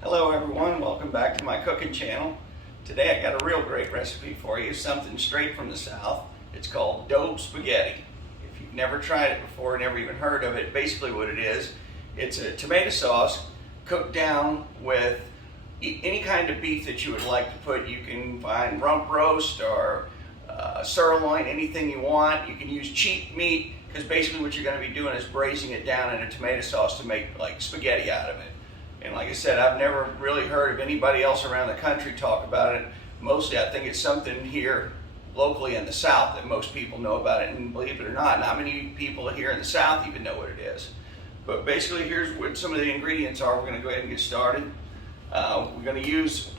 Hello everyone, welcome back to my cooking channel. Today I got a real great recipe for you, something straight from the South. It's called Daube Spaghetti. If you've never tried it before, never even heard of it, basically what it is, it's a tomato sauce cooked down with any kind of beef that you would like to put. You can find rump roast or sirloin, anything you want. You can use cheap meat, because basically what you're going to be doing is braising it down in a tomato sauce to make like spaghetti out of it. And like I said, I've never really heard of anybody else around the country talk about it. Mostly I think it's something here locally in the South that most people know about it, and believe it or not many people here in the South even know what it is. But basically here's what some of the ingredients are. We're going to go ahead and get started. We're going to use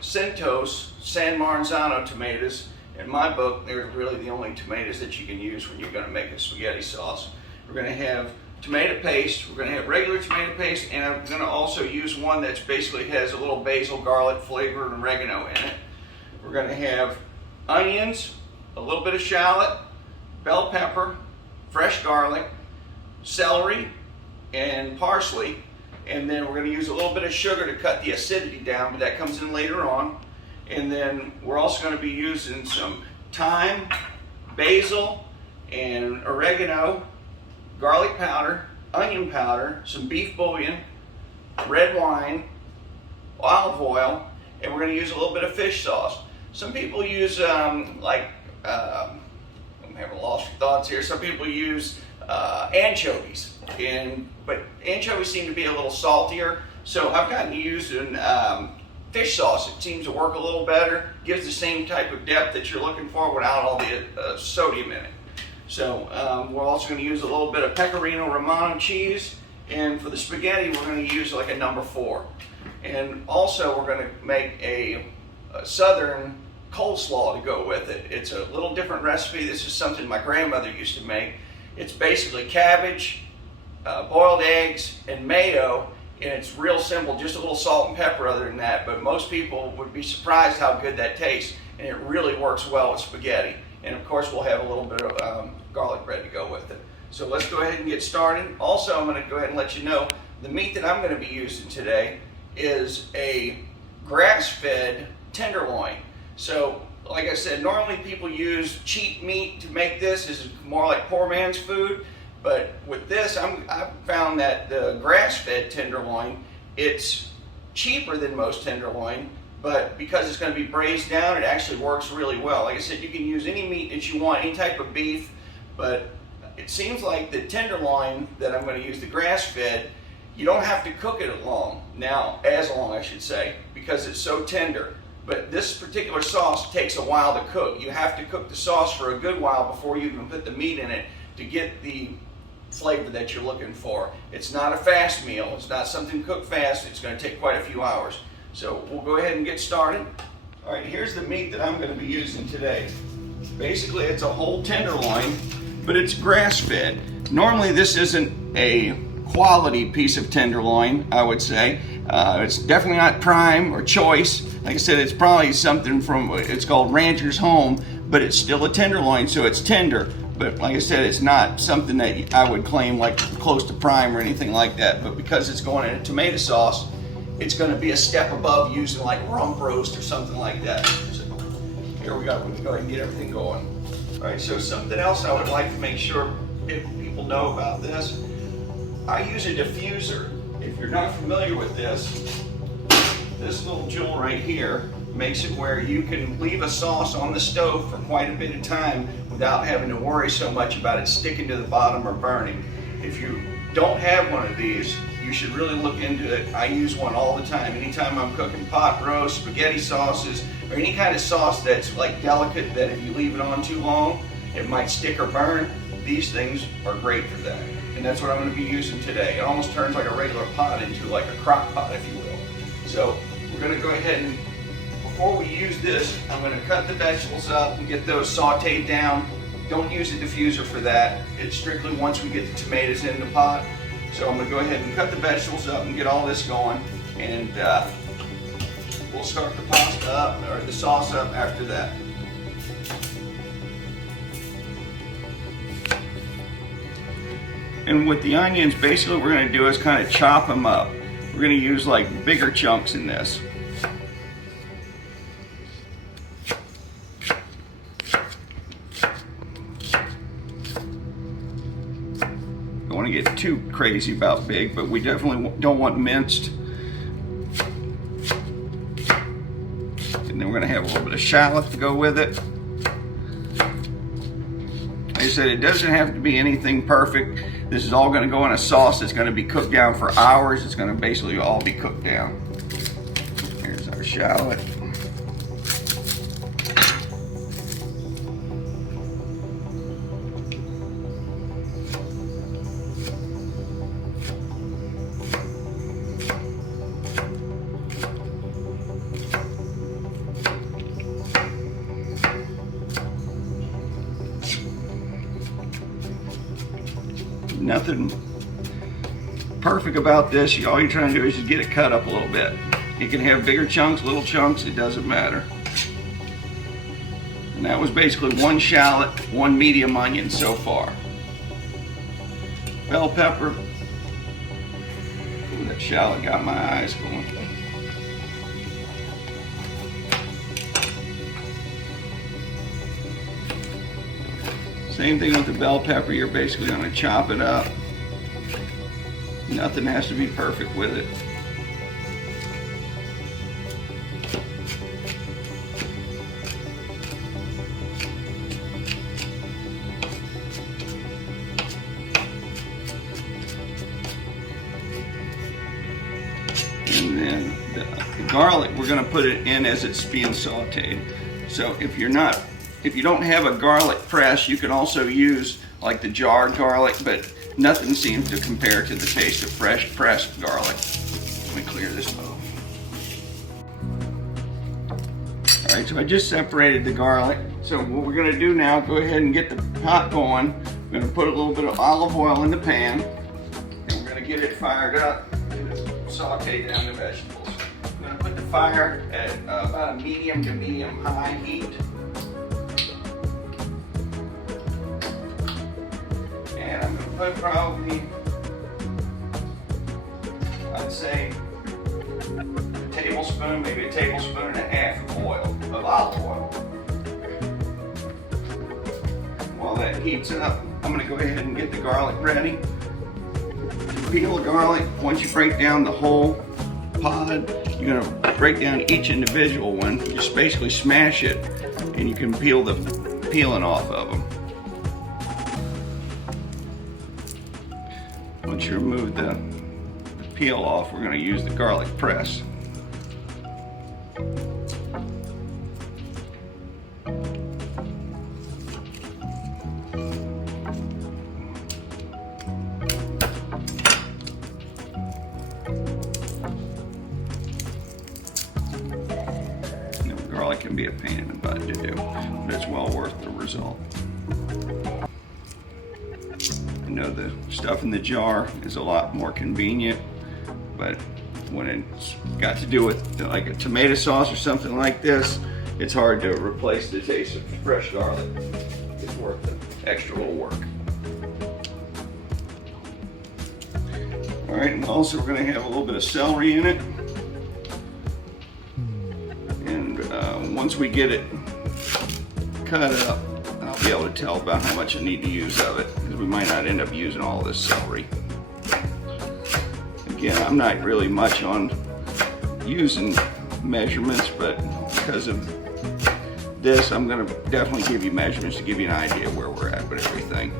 Centos San Marzano tomatoes. In my book, they're really the only tomatoes that you can use when you're going to make a spaghetti sauce. We're going to have tomato paste, we're going to have regular tomato paste, and I'm going to also use one that's basically has a little basil, garlic flavor, and oregano in it. We're going to have onions, a little bit of shallot, bell pepper, fresh garlic, celery, and parsley. And then we're going to use a little bit of sugar to cut the acidity down, but that comes in later on. And then we're also going to be using some thyme, basil, and oregano, garlic powder, onion powder, some beef bouillon, red wine, olive oil, and we're going to use a little bit of fish sauce. Some people use I'm having lost your thoughts here. Some people use anchovies, but anchovies seem to be a little saltier, so I've gotten used in fish sauce. It seems to work a little better, gives the same type of depth that you're looking for without all the sodium in it. So we're also going to use a little bit of Pecorino Romano cheese, and for the spaghetti we're going to use like a number 4. And also we're going to make a southern coleslaw to go with it. It's a little different recipe. This is something my grandmother used to make. It's basically cabbage, boiled eggs, and mayo, and it's real simple, just a little salt and pepper other than that, but most people would be surprised how good that tastes, and it really works well with spaghetti. And of course we'll have a little bit of garlic bread to go with it. So let's go ahead and get started. Also, I'm going to go ahead and let you know the meat that I'm going to be using today is a grass-fed tenderloin. So like I said, normally people use cheap meat to make this. This is more like poor man's food. But with this, I've found that the grass-fed tenderloin, it's cheaper than most tenderloin, but because it's going to be braised down, it actually works really well. Like I said, you can use any meat that you want, any type of beef, but it seems like the tenderloin that I'm going to use, the grass-fed, you don't have to cook it as long, I should say, because it's so tender. But this particular sauce takes a while to cook. You have to cook the sauce for a good while before you even put the meat in it to get the flavor that you're looking for. It's not a fast meal. It's not something cooked fast. It's going to take quite a few hours. So we'll go ahead and get started. All right, here's the meat that I'm going to be using today. Basically, it's a whole tenderloin, but it's grass-fed. Normally, this isn't a quality piece of tenderloin, I would say. It's definitely not prime or choice. Like I said, it's probably something it's called Rancher's Home, but it's still a tenderloin, so it's tender. But like I said, it's not something that I would claim like close to prime or anything like that. But because it's going in a tomato sauce, it's going to be a step above using like rump roast or something like that. So here we go. We can go ahead and get everything going. All right, so something else I would like to make sure people know about this. I use a diffuser. If you're not familiar with this little jewel right here makes it where you can leave a sauce on the stove for quite a bit of time without having to worry so much about it sticking to the bottom or burning. If you don't have one of these, you should really look into it. I use one all the time. Anytime I'm cooking pot roast, spaghetti sauces, or any kind of sauce that's like delicate that if you leave it on too long, it might stick or burn. These things are great for that. And that's what I'm going to be using today. It almost turns like a regular pot into like a crock pot, if you will. So we're going to go ahead and, before we use this, I'm going to cut the vegetables up and get those sauteed down. Don't use a diffuser for that. It's strictly once we get the tomatoes in the pot. So I'm going to go ahead and cut the vegetables up and get all this going, and we'll start the pasta up, or the sauce up after that. And with the onions, basically what we're going to do is kind of chop them up. We're we're going to use like bigger chunks in this. Don't want to get too crazy about big, but we definitely don't want minced. And then we're going to have a little bit of shallot to go with it. Like I said, it doesn't have to be anything perfect. This is all going to go in a sauce that's going to be cooked down for hours. It's going to basically all be cooked down. Here's our shallot. Nothing perfect about this. All you're trying to do is just get it cut up a little bit. You can have bigger chunks, little chunks, it doesn't matter. And that was basically one shallot, one medium onion so far. Bell pepper. Ooh, that shallot got my eyes going. Same thing with the bell pepper, you're basically going to chop it up. Nothing has to be perfect with it. And then the garlic, we're going to put it in as it's being sauteed. So if you don't have a garlic press, you can also use like the jarred garlic, but nothing seems to compare to the taste of fresh pressed garlic. Let me clear this bowl. All right, so I just separated the garlic. So what we're gonna do now, go ahead and get the pot going. We're gonna put a little bit of olive oil in the pan, and we're gonna get it fired up, saute down the vegetables. I'm gonna put the fire at about a medium to medium high heat. And I'm going to put probably, I'd say, a tablespoon, maybe a tablespoon and a half of oil, of olive oil. While that heats up, I'm going to go ahead and get the garlic ready. To peel the garlic, once you break down the whole pod, you're going to break down each individual one. Just basically smash it, and you can peel the peeling off of them. Once you remove the peel off, we're going to use the garlic press. Garlic can be a pain in the butt to do, but it's well worth the result. I know the stuff in the jar is a lot more convenient, but when it's got to do with like a tomato sauce or something like this, it's hard to replace the taste of fresh garlic. It's worth the extra little work. All right, and also we're going to have a little bit of celery in it. And once we get it cut up, I'll be able to tell about how much I need to use of it, because we might not end up using all of this celery. Again, I'm not really much on using measurements, but because of this, I'm going to definitely give you measurements to give you an idea of where we're at with everything.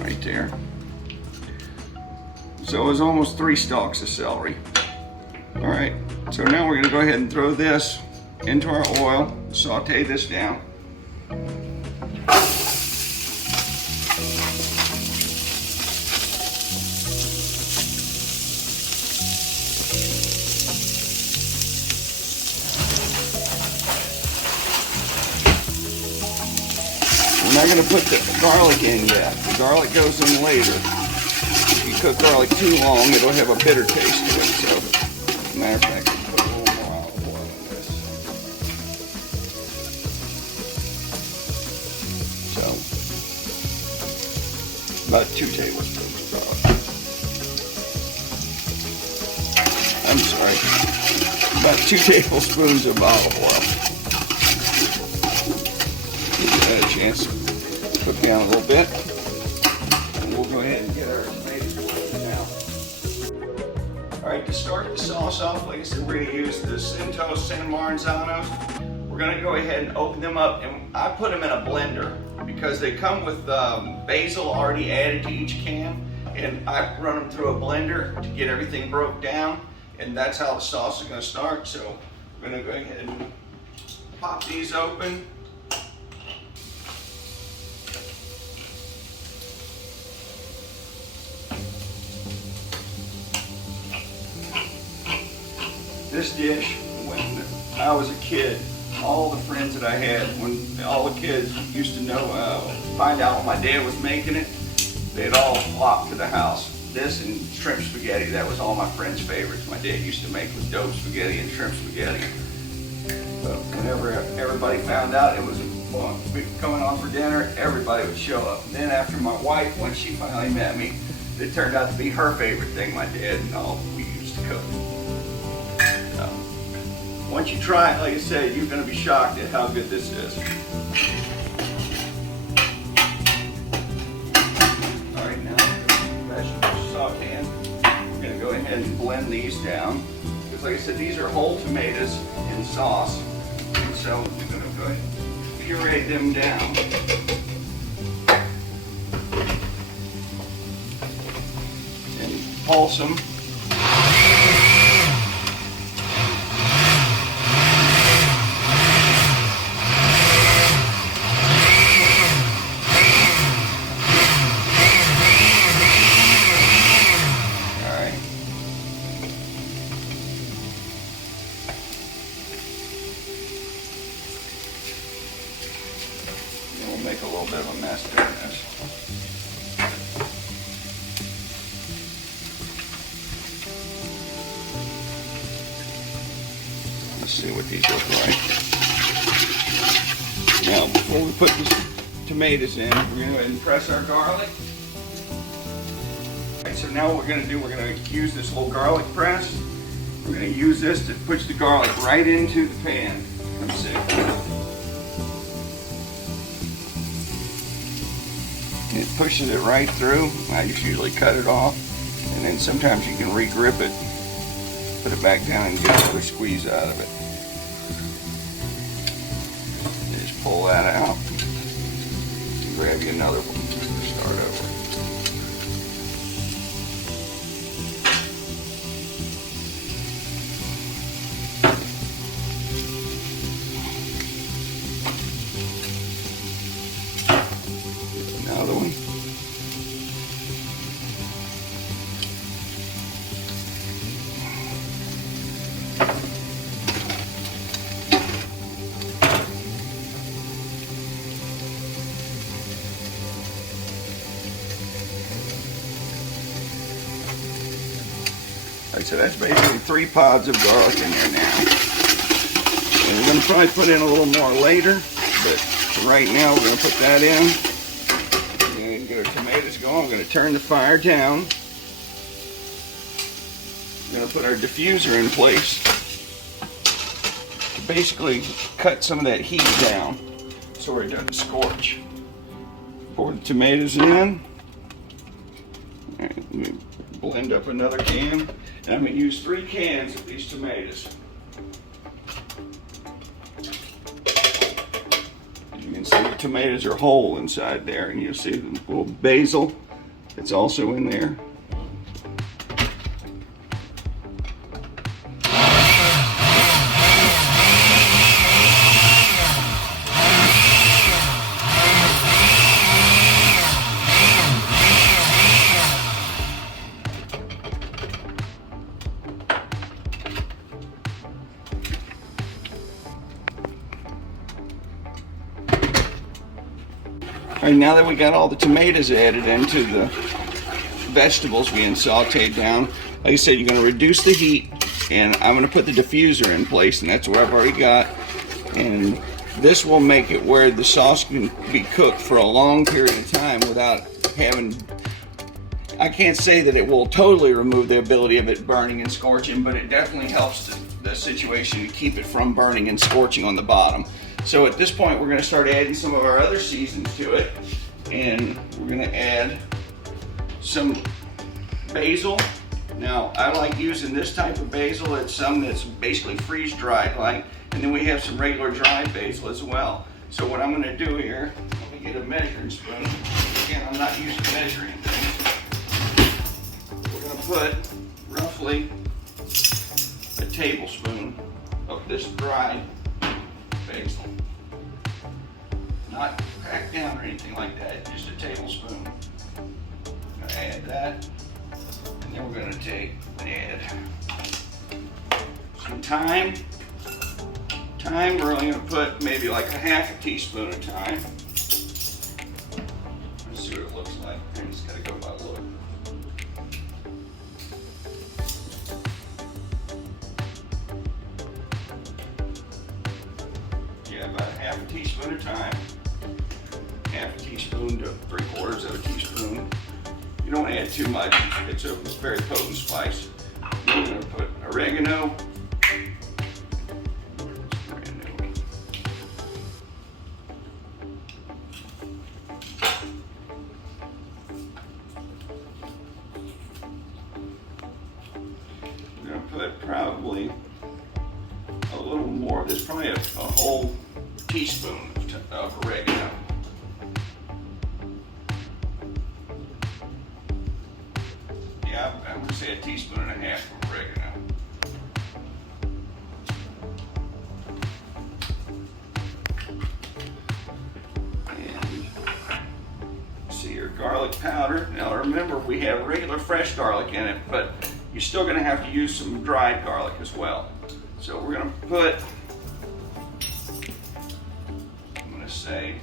Right there. So it was almost 3 stalks of celery. All right, so now we're going to go ahead and throw this into our oil, saute this down. We're not going to put the garlic in yet. The garlic goes in later. If you cook garlic too long, it'll have a bitter taste to it. So, as a matter of fact, I'll put a little more olive About 2 tablespoons of garlic. I'm sorry, about 2 tablespoons of olive oil. Give that a chance to cook down a little bit. And we'll go ahead and get our tomatoes now. Alright, to start the sauce off, like I said, we're going to use the Cintos San Marzanos. We're going to go ahead and open them up, and I put them in a blender because they come with basil already added to each can, and I run them through a blender to get everything broke down, and that's how the sauce is going to start. So we're going to go ahead and pop these open. This dish, when I was a kid, all the friends that I had, when all the kids used to know, find out when my dad was making it, they'd all flock to the house. This and shrimp spaghetti, that was all my friends' favorites. My dad used to make with Daube Spaghetti and shrimp spaghetti. But whenever everybody found out it was coming on for dinner, everybody would show up. And then after my wife, when she finally met me, it turned out to be her favorite thing, my dad and all we used to cook. Once you try it, like I said, you're going to be shocked at how good this is. Alright, now vegetables sauteing. We're going to go ahead and blend these down. Because like I said, these are whole tomatoes in sauce. And so we're going to go ahead and puree them down. And pulse them. Make a little bit of a mess doing this. Let's see what these look like. Now, before we put the tomatoes in, we're going to go ahead and press our garlic. Alright, so now what we're going to do, we're going to use this little garlic press. We're going to use this to push the garlic right into the pan. Let's see. It pushes it right through. I just usually cut it off, and then sometimes you can re-grip it, put it back down, and get another squeeze out of it. You just pull that out, and grab you another one, start over. Another one. Alright, so that's basically 3 pods of garlic in there now. And we're going to probably put in a little more later, but right now we're going to put that in. Get our tomatoes going. I'm going to turn the fire down. I'm going to put our diffuser in place to basically cut some of that heat down so it doesn't scorch. Pour the tomatoes in. And blend up another can. And I'm going to use 3 cans of these tomatoes. You can see the tomatoes are whole inside there, and you'll see the little basil that's also in there. All right, now that we got all the tomatoes added into the vegetables being sauteed down, like I said, you're going to reduce the heat, and I'm going to put the diffuser in place, and that's what I've already got. And this will make it where the sauce can be cooked for a long period of time without having I can't say that it will totally remove the ability of it burning and scorching, but it definitely helps the situation to keep it from burning and scorching on the bottom. So at this point, we're gonna start adding some of our other seasons to it. And we're gonna add some basil. Now, I like using this type of basil. It's some that's basically freeze-dried like, and then we have some regular dried basil as well. So what I'm gonna do here, let me get a measuring spoon. Again, I'm not used to measuring things. We're gonna put roughly a tablespoon of this dried basil. Not packed down or anything like that, just a tablespoon. I'm gonna add that. And then we're going to take and add some thyme. Thyme, we're only going to put maybe like a half a teaspoon of thyme. Let's see what it looks like. I just got to go by look. Yeah, about a half a teaspoon of thyme. Half a teaspoon to 3/4 of a teaspoon. You don't add too much, it's a very potent spice. We're going to put oregano. We're going to put probably a little more, there's probably a whole teaspoon of oregano. I would say a teaspoon and a half of oregano. And see your garlic powder. Now remember, we have regular fresh garlic in it, but you're still going to have to use some dried garlic as well. So we're going to put, I'm going to say,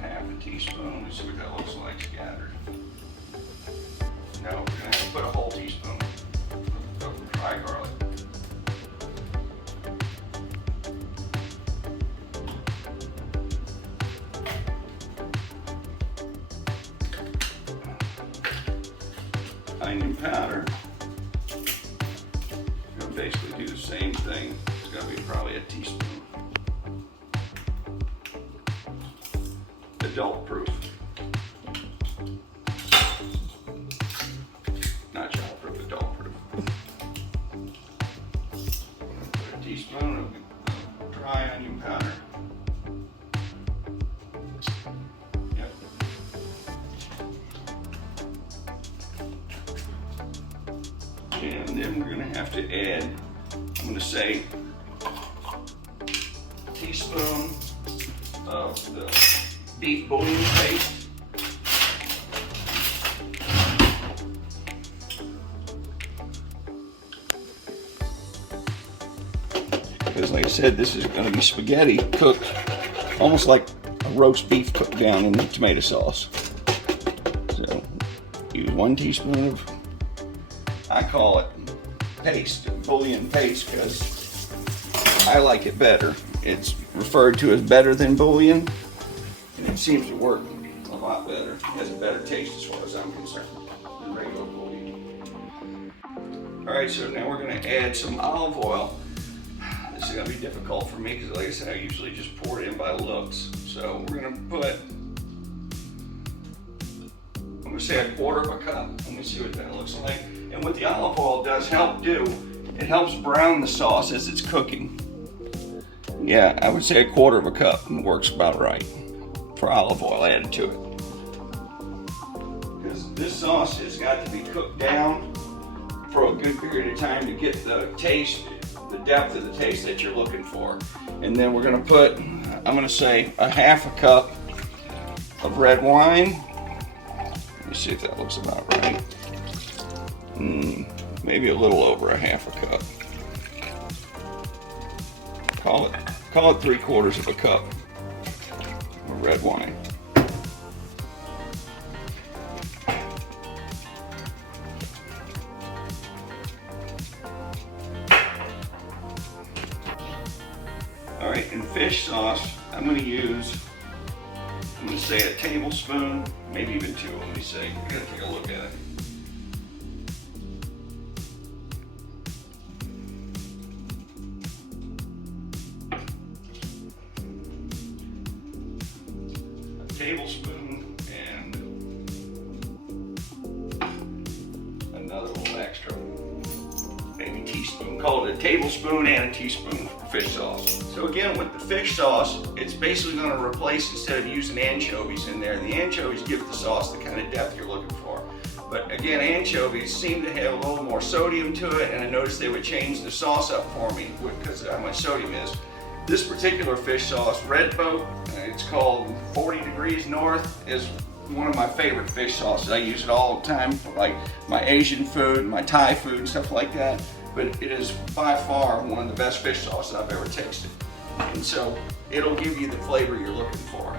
half a teaspoon. Let me see what that looks like scattered. No, we're going to have to put a whole teaspoon of dry garlic. Onion powder. We're going to basically do the same thing. It's going to be probably a teaspoon. Adult proof. Not child proof, adult proof. Put a teaspoon of dry onion powder. Yep. And then we're going to have to add, I'm going to say, a teaspoon of the beef bouillon paste. Because like I said, this is going to be spaghetti cooked almost like a roast beef cooked down in the tomato sauce. So use 1 teaspoon of, I call it paste, bouillon paste, because I like it better. It's referred to as better than bouillon. And it seems to work a lot better. It has a better taste as far as I'm concerned than regular bouillon. Alright, so now we're going to add some olive oil. This is going to be difficult for me because, like I said, I usually just pour it in by looks. So we're going to put, I'm going to say 1/4 of a cup. Let me see what that looks like. And what the olive oil does help do, it helps brown the sauce as it's cooking. Yeah, I would say 1/4 of a cup works about right for olive oil added to it. Because this sauce has got to be cooked down for a good period of time to get the taste, the depth of the taste that you're looking for. And then we're going to put, I'm going to say, a half a cup of red wine. Let me see if that looks about right. Maybe a little over a half a cup. Call it 3/4 of a cup of red wine. All right, and fish sauce, I'm going to use I'm going to say a tablespoon, maybe even 2. Let me see. We're going to take a look at it. A tablespoon and another little extra, maybe teaspoon. Call it a tablespoon and a teaspoon for fish sauce. So again, with the fish sauce, it's basically going to replace, instead of using anchovies in there, the anchovies give the sauce the kind of depth you're looking for. But again, anchovies seem to have a little more sodium to it, and I noticed they would change the sauce up for me because of how much sodium is. This particular fish sauce, Red Boat, it's called 40 Degrees North, is one of my favorite fish sauces. I use it all the time for like my Asian food, my Thai food, stuff like that. But it is by far one of the best fish sauces I've ever tasted. And so it'll give you the flavor you're looking for.